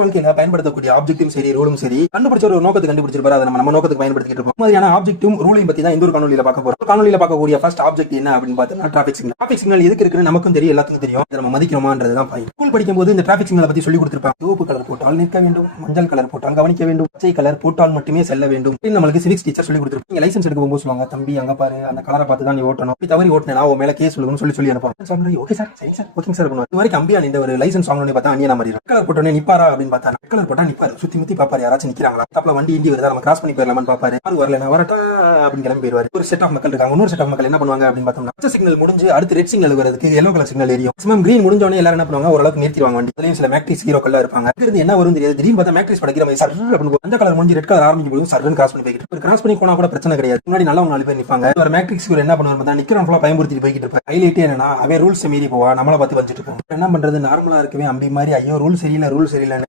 வாழ்க்கையில பயன்படுத்தக்கூடிய ஆப்ஜெக்டும் சரி ரூலும் சரி கண்டுபிடிச்ச ஒரு நோக்கத்துக்கு கண்டுபிடிச்சிருப்பாரு. அதை நம்ம நோக்கத்துக்கு பயன்படுத்திட்டு இருப்போம். மாதிரியான ஆப்ஜெக்டும் ரூலையும் பத்தி தான் இந்த ஒரு காணொலியில பார்க்க போறோம். காணொலியில பார்க்கக்கூடிய ஃபர்ஸ்ட் ஆப்ஜெக்ட் என்ன அப்படின்னு பார்த்தா டிராபிக் சிக்னல். டிராபிக் சிக்னல் எதுக்கு இருக்குன்னு நமக்கும் தெரியும், எல்லாத்துக்கும் தெரியும். இதை நம்ம மதிக்கிறோமான்றதுதான் பாயிண்ட். ஸ்கூல் படிக்கும்போது இந்த டிராபிக் சிக்னலை பத்தி சொல்லி கொடுத்திருப்பாங்க. சிவப்பு கலர் போட்டால் நிற்க வேண்டும், மஞ்சள் கலர் போட்டால் கவனிக்க வேண்டும், பச்சை கலர் போட்டால் மட்டுமே செல்ல வேண்டும். நம்மளுக்கு சிவிக்ஸ் டீச்சர் சொல்லி கொடுத்திருப்பாங்க. நீங்க லைசன்ஸ் எடுக்க போகும்போது சொல்லுவாங்க, தம்பி அங்க பாரு அந்த கலரை பார்த்து தான் நீ ஓட்டணும், தவறி ஓட்டினா உன் மேல கேஸ் சொல்லுங்கன்னு சொல்லி அனுப்புவாங்க. ஓகே சார், சரி சார், ஓகே சார் பண்ணுவாங்க. இது வரைக்கும் அம்பியா இந்த ஒரு லைசன்ஸ் வாங்கணும்னு பார்த்தா அணியா மாதிரி கலர் போட்டோன்னே நிப்பாரா அப்படின்னு பார்த்தா கலர் போட்டா நிப்பாரு. சுத்தி முத்தி பாப்பாரு, யாராச்சும் நிக்கிறாங்களா, தப்பல வண்டி இண்டி வருதா, நம்ம கிராஸ் பண்ணி போயிடலாமான்னு பாப்பாரு. யாரு வரல நான் வரட்டா அப்படின்னு கிளம்பி போயிருவாரு. ஒரு செட் ஆஃப் மக்கள் இருக்காங்க. இன்னொரு செட் ஆஃப் மக்கள் என்ன பண்ணுவாங்க அப்படின்னு பார்த்தோம்னா பச்சை சிக்னல் முடிஞ்சு அடுத்து ரெட் சிக்னல் வரதுக்கு எல்லோ கலர் சிக்னல் எரியும். மேக்ஸிமம் கிரீன் முடிஞ்சோடனே எல்லாரும் என்ன பண்ணுவாங்க, ஓரளவுக்கு நிறுத்திடுவாங்க வண்டி. அதுலயும் சில மேக்ட்ரிக்ஸ் ஹீரோக்கள் இருப்பாங்க. இருந்து என்ன வரும் தெரியாது. திடீர்னு பார்த்தா மேக்ட்ரிக்ஸ் படைக்கிற மாதிரி சர் அப்படின்னு அந்த கலர் முடிஞ்சு ரெட் கலர் ஆரம்பிக்கும் போது சர்ன்னு கிராஸ் பண்ணி போய்கிட்டு ஒரு கிராஸ் பண்ணி போனா கூட பிரச்சனை கிடையாது. முன்னாடி நல்லா 4 பேர் நிப்பாங்க. ஒரு மேக்ட்ரிக்ஸ் என்ன பண்ணுவாங்க, நிக்கிறவன் ஃபுல்லா பயன்படுத்திட்டு போய்கிட்டு இருப்பாங்க. ஹைலைட் என்னன்னா அவன் ரூல்ஸ் மீறி போவா, நம்மள பார்த்து வச்சுட்டு இருப்போம். என்ன பண்றது, நார்மலா இருக்கவே அம்பி மாதிரி ஐயோ ரூல் சரியில்லை